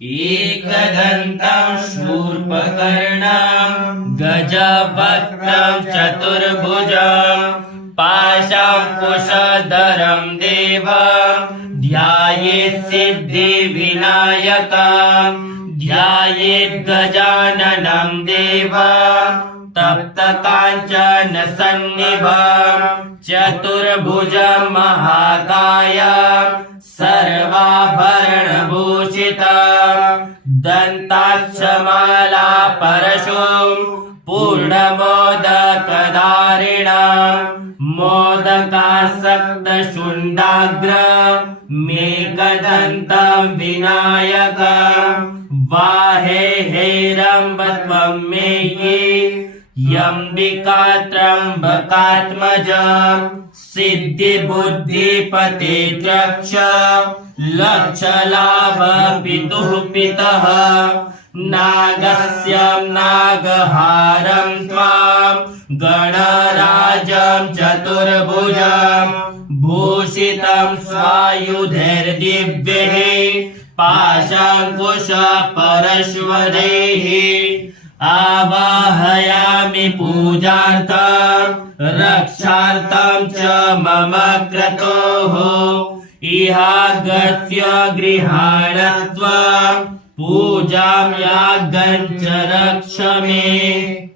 एकदन्तं शूर्पकर्णं गजवक्त्रं चतुर्भुजं पाशाङ्कुशधरं देवं ध्यायेत् सिद्धिविनायकं ध्यायेत् गजाननं देवं तप्तकाञ्चन सन्निभं चतुर्भुजं महाकायं सर्वाभरणभूषितं दन्ताक्षमाला परशुं पूर्णमोदकधारिणं मोदकासक्तशुण्डाग्र मेघदन्तं विनायकं वाहे हेरम्ब त्वं मेहि यम्बिका त्र्यम्बकात्मजा सिद्धिबुद्धिपते द्रक्ष लक्षलाभ पितुः पितः नागस्यं नागहारं त्वां गणराजं चतुर्भुजं भूषितं स्वायुधैर्दिव्यैः पाशाङ्कुश परश्वरैः आवाहयामि पूजार्थं रक्षार्थं च मम क्रतोः इहागत्य गृहाण त्वं पूजां यागं च रक्ष मे।